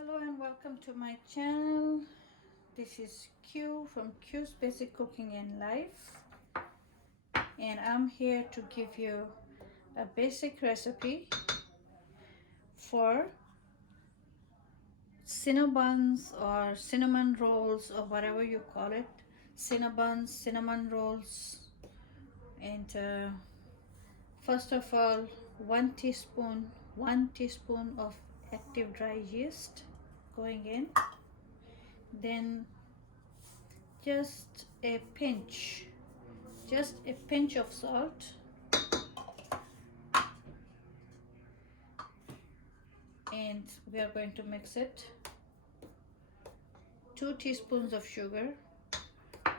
Hello and welcome to my channel. This is Q from Q's Basic Cooking and Life, and I'm here to give you a basic recipe for cinnabuns or cinnamon rolls or whatever you call it. Cinnabuns, cinnamon rolls. And first of all, one teaspoon of active dry yeast going in. Then just a pinch of salt, and we are going to mix it. 2 teaspoons of sugar.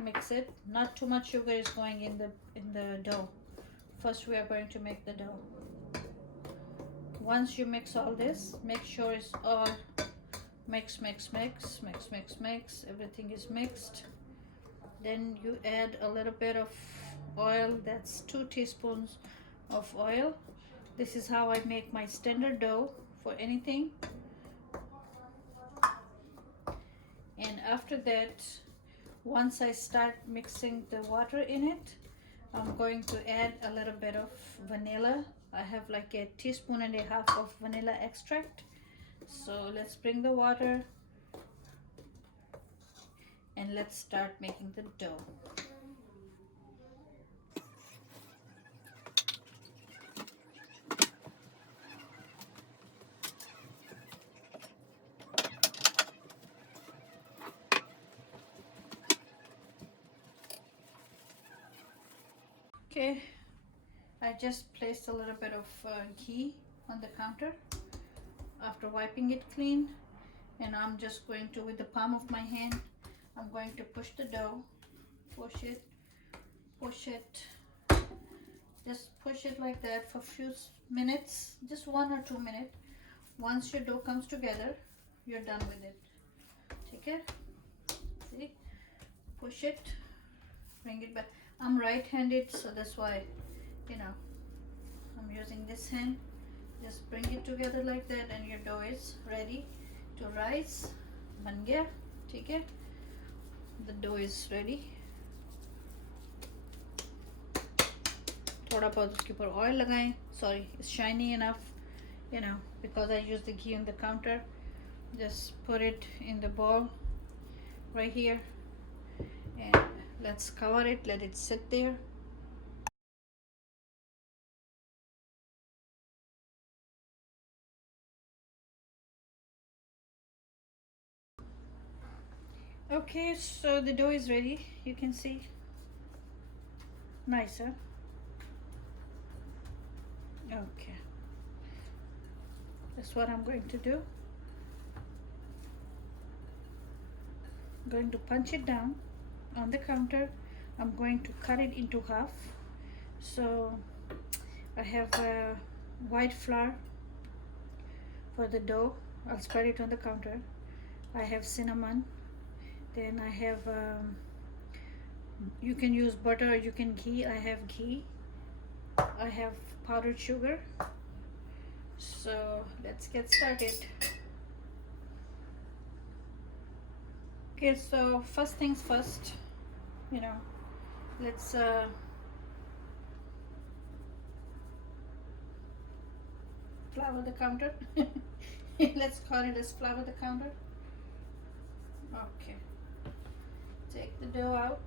Mix it. Not too much sugar is going in the dough. First we are going to make the dough. Once you mix all this, make sure it's all mix, everything is mixed. Then you add a little bit of oil. That's 2 teaspoons of oil. This is how I make my standard dough for anything. And after that, once I start mixing the water in it, I'm going to add a little bit of vanilla. I have like a teaspoon and a half of vanilla extract. So let's bring the water and let's start making the dough. Okay, I just placed a little bit of ghee on the counter after wiping it clean, and I'm just going to, with the palm of my hand, I'm going to push the dough, push it, just push it like that for a few minutes, just 1 or 2 minutes. Once your dough comes together, you're done with it. Take it, see, push it, bring it back. I'm right-handed, so that's why, I'm using this hand. Just bring it together like that, and your dough is ready to rise. बन गया, ठीक है? The dough is ready. थोड़ा बहुत उसके ऊपर oil लगाएं. Sorry, it's shiny enough, because I use the ghee on the counter. Just put it in the bowl right here, and let's cover it. Let it sit there. Okay, so the dough is ready. You can see. Nice, huh? Okay, that's what I'm going to do. I'm going to punch it down on the counter. I'm going to cut it into half. So I have white flour for the dough. I'll spread it on the counter. I have cinnamon. Then I have you can use butter or you can ghee. I have ghee. I have powdered sugar. So let's get started. Okay, so first things first, let's flour the counter. Let's call it as flour the counter. Okay, take the dough out.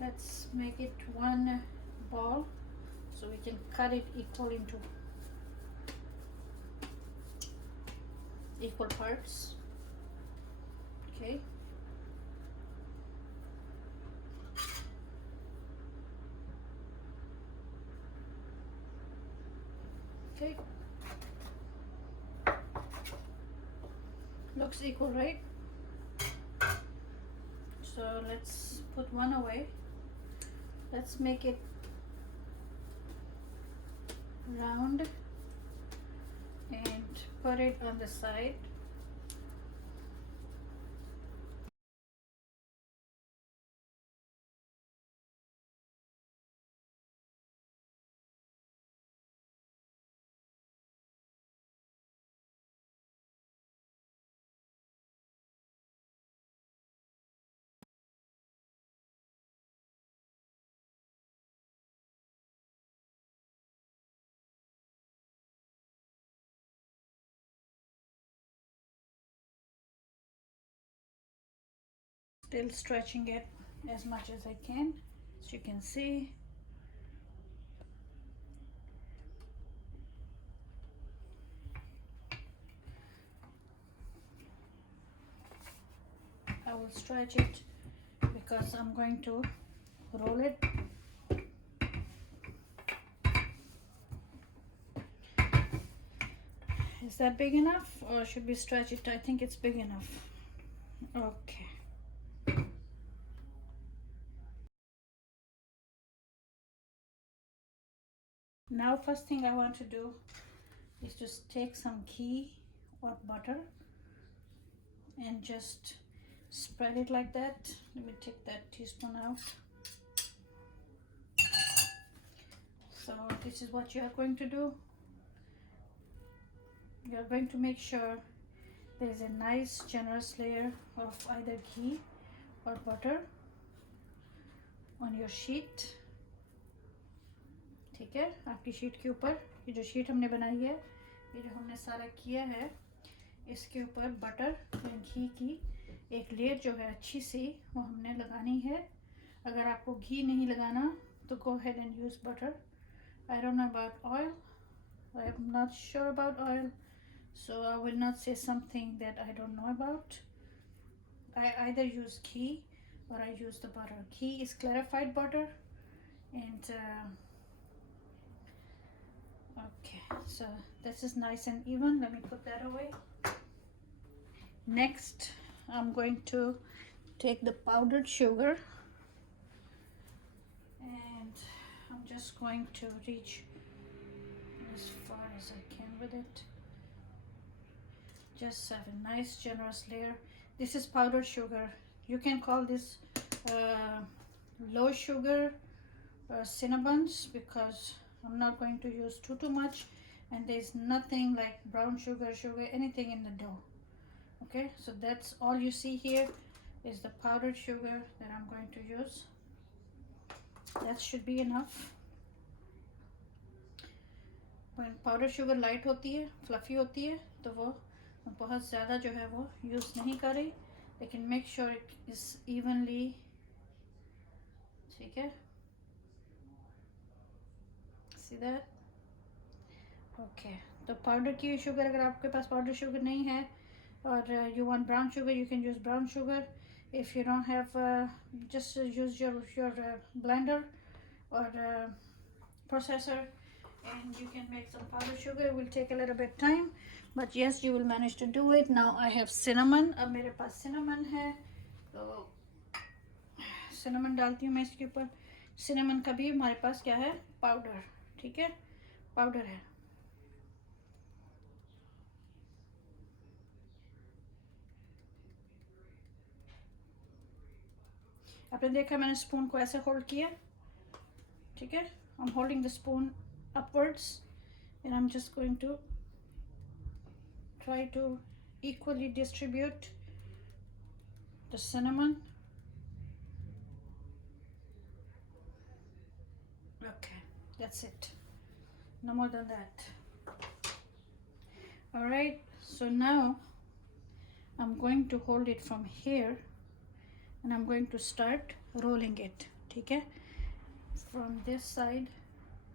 Let's make it one ball so we can cut it equal into equal parts. Okay. Okay. Looks equal, right? So let's put one away. Let's make it round and put it on the side. Still stretching it as much as I can, as you can see. I will stretch it because I'm going to roll it. Is that big enough, or should we stretch it? I think it's big enough. Okay. Now first thing I want to do is just take some ghee or butter and just spread it like that. Let me take that teaspoon out. So this is what you are going to do. You are going to make sure there is a nice generous layer of either ghee or butter on your sheet. ठीक है, आपकी sheet के ऊपर ये जो sheet हमने बनाई है, ये जो हमने सारा किया है, इसके ऊपर बटर या घी की एक लेयर जो है अच्छी सी वो हमने लगानी है. अगर आपको घी नहीं लगाना तो go ahead and use butter. I don't know about oil. I am not sure about oil, so I will not say something that I don't know about. I either use ghee or I use the butter. Ghee is clarified butter, and okay, so this is nice and even. Let me put that away. Next, I'm going to take the powdered sugar and I'm just going to reach as far as I can with it. Just have a nice generous layer. This is powdered sugar. You can call this low sugar cinnamons, because I'm not going to use too much, and there's nothing like brown sugar, anything in the dough. Okay, so that's all you see here is the powdered sugar that I'm going to use. That should be enough. When powdered sugar light होती है, fluffy होती है, तो वो बहुत ज़्यादा जो है वो use नहीं करें, लेकिन make sure it is evenly. ठीक है, see that? Okay, तो पाउडर की शुगर, अगर आपके पास पाउडर शुगर नहीं है और you want brown sugar, you can use brown sugar. If you don't have, just use your blender or processor, and you can make some powdered sugar. It will take a little bit time, but yes, you will manage to do it. Now I have cinnamon. अब मेरे पास cinnamon है, तो cinnamon डालती हूँ मैं इसके ऊपर. cinnamon का भी हमारे पास क्या है, पाउडर. ठीक है, पाउडर है. आपने देखा मैंने स्पून को ऐसे होल्ड किया. ठीक है, I'm holding the spoon upwards and I'm just going to try to equally distribute the cinnamon. Okay, that's it. No more than that. All right, so now I'm going to hold it from here and I'm going to start rolling it. ठीक है, from this side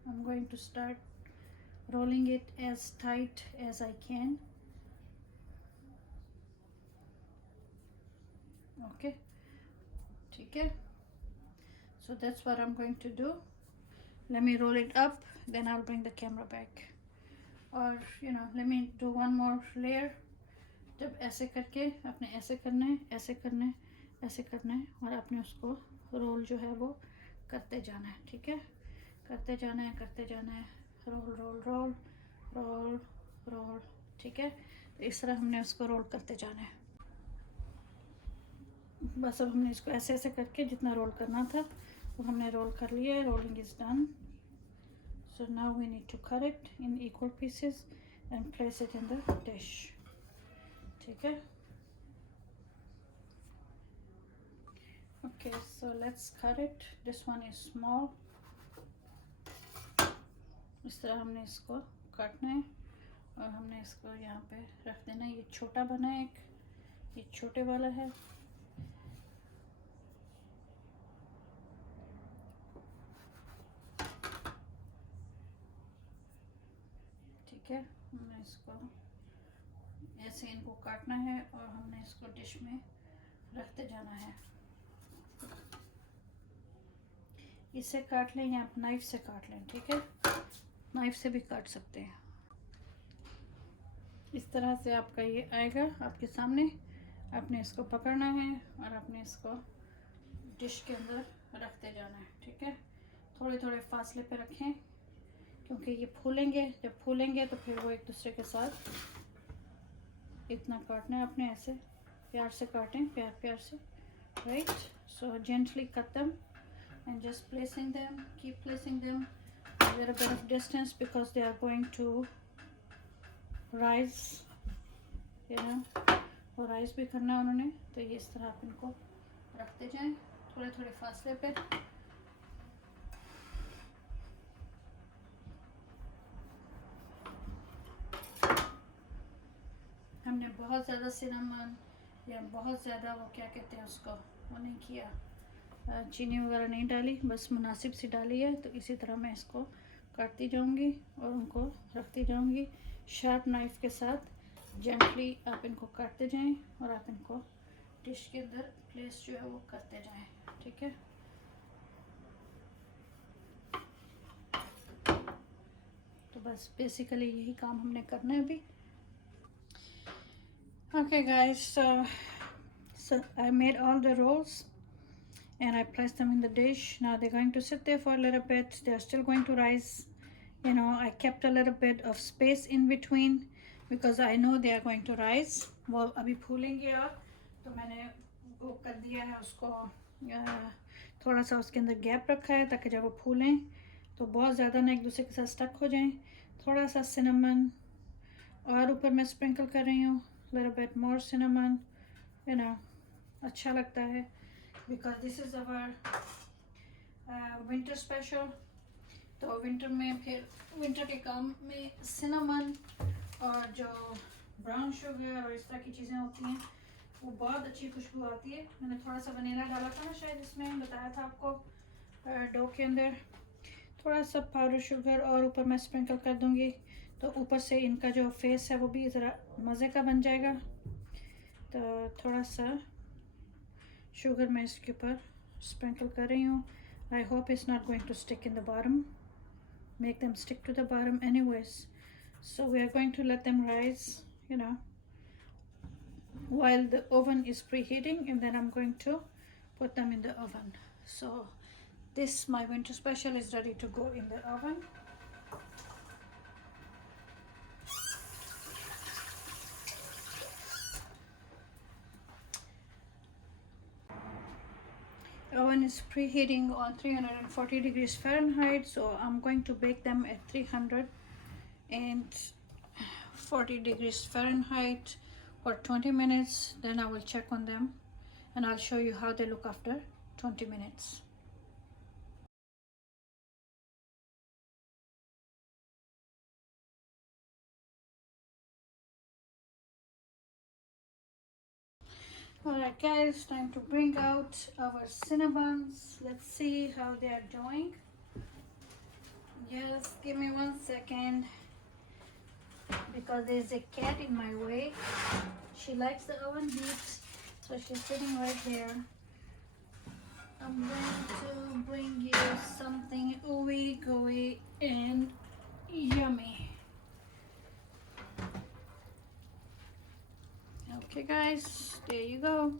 I'm going to start rolling it as tight as I can. Okay, ठीक है, so that's what I'm going to do. Let me roll it up, then I'll bring the camera back. Or let me do one more layer. जब ऐसे करके आपने ऐसे करना है, ऐसे करना है, ऐसे करना है, और आपने उसको रोल जो है वो करते जाना है. ठीक है, करते जाना है, करते जाना है, roll roll roll roll roll. ठीक है, तो इस तरह हमने उसको रोल करते जाना है. बस अब हमने इसको ऐसे ऐसे करके जितना रोल करना था वो हमने रोल कर लिया है. Rolling is done. So now we need to cut it in equal pieces and place it in the dish. ठीक है. Okay, so let's cut it. This one is small. इस तरह हमने इसको काटना है और हमने इसको यहाँ पे रख देना है. ये छोटा बना है, एक ये छोटे वाला है. ठीक है, हमने इसको ऐसे इनको काटना है और हमने इसको डिश में रखते जाना है। इसे काट लें या आप नाइफ से काट लें, ठीक है, नाइफ से भी काट सकते हैं। इस तरह से आपका ये आएगा आपके सामने। आपने इसको पकड़ना है और आपने इसको डिश के अंदर रखते जाना है, ठीक है। थोड़े थोड़े फासले पे रखें क्योंकि ये फूलेंगे, जब फूलेंगे तो फिर वो एक दूसरे के साथ इतना काटना है आपने, ऐसे प्यार से काटें, प्यार प्यार से, right. So gently cut them and just placing them, keep placing them a little bit of distance because they are going to rise, you know, और राइस भी करना है उन्होंने, तो ये इस तरह आप इनको रखते जाएं थोड़े थोड़े फासले पे। हमने बहुत ज़्यादा सिनेमन या बहुत ज़्यादा वो क्या कहते हैं उसको, वो नहीं किया, चीनी वगैरह नहीं डाली, बस मुनासिब सी डाली है। तो इसी तरह मैं इसको काटती जाऊंगी और उनको रखती जाऊंगी शार्प नाइफ के साथ। जेंटली आप इनको काटते जाएं और आप इनको डिश के अंदर प्लेस जो है वो करते जाएं, ठीक है। तो बस बेसिकली यही काम हमने करना है अभी। Okay guys, so I made all the rolls and I placed them in the dish. Now they're going to sit there for a little bit. They're still going to rise. You know, I kept a little bit of space in between because I know they are going to rise. वो अभी फूलेंगे और तो मैंने वो कर दिया है उसको, थोड़ा सा उसके अंदर गैप रखा है ताकि जब वो फूलें तो बहुत ज़्यादा ना एक दूसरे के साथ स्टक हो जाएं। थोड़ा सा सिनेमन और ऊपर मैं स्प्रिंकल कर रही हूँ, little bit more cinnamon, you know, अच्छा लगता है because this is our winter special। तो विंटर में फिर विंटर के काम में सिनेमन और जो ब्राउन शुगर और इस तरह की चीज़ें होती हैं वो बहुत अच्छी खुशबू आती है। मैंने थोड़ा सा वनीला डाला था ना, शायद इसमें बताया था आपको, डो के अंदर थोड़ा सा पाउडर शुगर और ऊपर मैं स्प्रिंकल कर दूँगी तो ऊपर से इनका जो फेस है वो भी ज़रा मज़े का बन जाएगा। तो थोड़ा सा शुगर मैं इसके ऊपर स्प्रिंकल कर रही हूँ। I hope it's not going to stick in the bottom, make them stick to the bottom anyways. So we are going to let them rise, you know, while the oven is preheating, and then I'm going to put them in the oven. So this my winter special is ready to go in the oven. Oven is preheating on 340 degrees Fahrenheit, so I'm going to bake them at 340 degrees Fahrenheit for 20 minutes. Then I will check on them and I'll show you how they look after 20 minutes. Alright guys, time to bring out our cinnamons. Let's see how they are doing. Just give me 1 second because there's a cat in my way. She likes the oven heat, so she's sitting right here. I'm going to bring you something ooey gooey and yummy. Okay guys, there you go.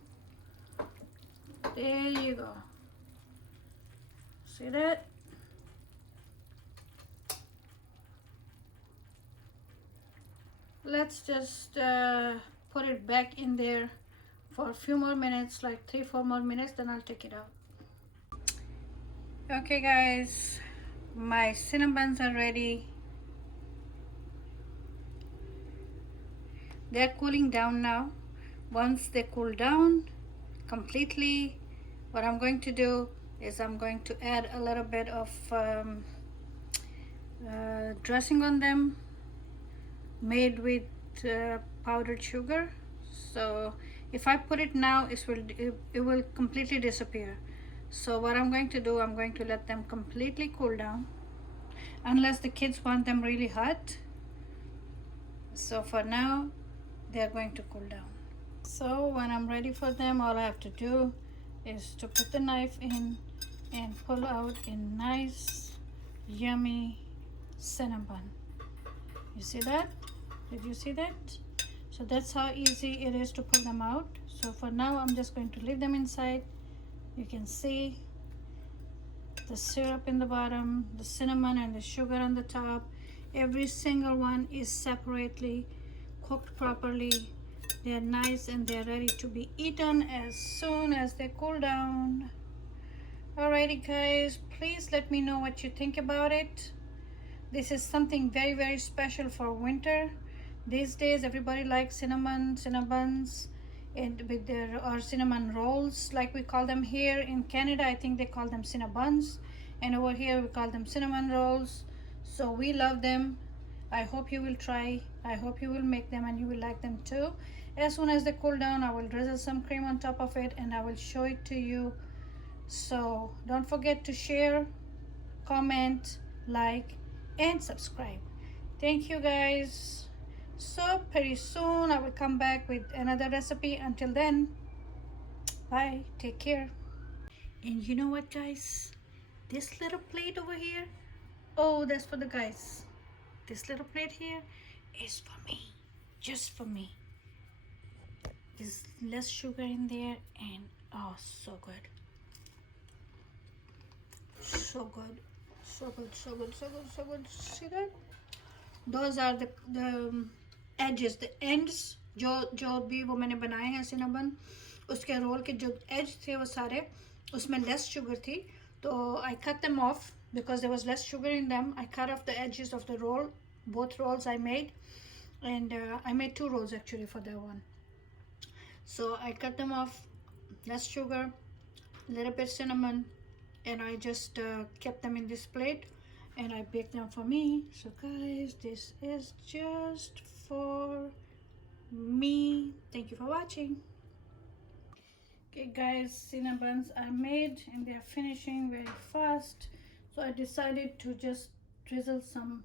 There you go. See that? Let's just put it back in there for a few more minutes, like 3-4 more minutes, then I'll take it out. Okay guys, my cinnamons are ready. They're cooling down now. Once they cool down completely, what I'm going to do is I'm going to add a little bit of dressing on them made with powdered sugar. So if I put it now, it will completely disappear. So what I'm going to do, I'm going to let them completely cool down, unless the kids want them really hot. So for now, they are going to cool down. So when I'm ready for them, all I have to do is to put the knife in and pull out a nice, yummy cinnamon. You see that? Did you see that? So that's how easy it is to pull them out. So for now, I'm just going to leave them inside. You can see the syrup in the bottom, the cinnamon and the sugar on the top. Every single one is separately cooked properly. They are nice and they are ready to be eaten as soon as they cool down. Alrighty guys, please let me know what you think about it. This is something very, very special for winter. These days everybody likes cinnamons, and with their or cinnamon rolls like we call them here in Canada. I think they call them cinnabuns, and over here we call them cinnamon rolls. So we love them. I hope you will try. I hope you will make them and you will like them too. As soon as they cool down, I will drizzle some cream on top of it and I will show it to you. So don't forget to share, comment, like, and subscribe. Thank you guys. So pretty soon I will come back with another recipe. Until then, bye, take care. And you know what guys, this little plate over here, oh, that's for the guys. This little plate here is for me, just for me. There's less sugar in there and oh, so good, so good, so good, so good, so good, so good. See that? Those are the edges, the ends जो भी वो मैंने बनाए हैं cinnamon, उसके role के जो edge थे वो सारे उसमें less sugar थी, तो I cut them off because there was less sugar in them. I cut off the edges of the roll, both rolls I made, and I made 2 rolls actually for that one. So I cut them off, less sugar, little bit cinnamon, and I just kept them in this plate and I baked them for me. So guys, this is just for me. Thank you for watching. Okay guys, cinnamons are made and they are finishing very fast, so I decided to just drizzle some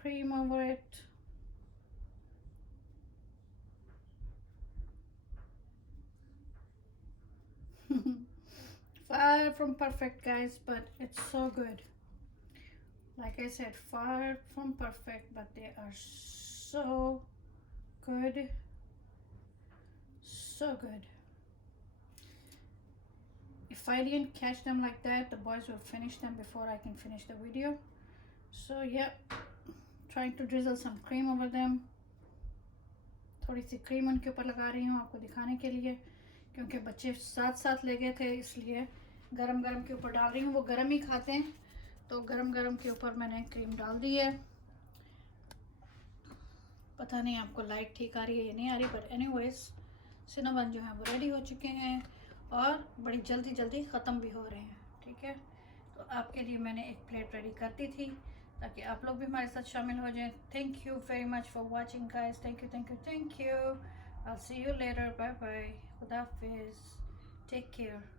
cream over it. Far from perfect guys, but it's so good. Like I said, far from perfect, but they are so good, so good. If I didn't catch them like that, the boys will finish them before I can finish the video. So yeah, trying to drizzle some cream over them. थोड़ी सी cream उनके ऊपर लगा रही हूँ आपको दिखाने के लिए, क्योंकि बच्चे साथ साथ ले गए थे, इसलिए गरम गरम के ऊपर डाल रही हूँ. वो गरम ही खाते हैं, तो गरम गरम के ऊपर मैंने क्रीम डाल दी है. पता नहीं आपको लाइट ठीक आ रही है या नहीं आ रही, बट एनीवेज सिनेमन जो है वो रेडी हो चुके हैं और बड़ी जल्दी जल्दी ख़त्म भी हो रहे हैं. ठीक है, तो आपके लिए मैंने एक प्लेट रेडी कर दी थी ताकि आप लोग भी हमारे साथ शामिल हो जाएं. Thank you very much for watching guys. Thank you, thank you, thank you. I will see you later. Bye bye. खुदा हाफिज़. Take care.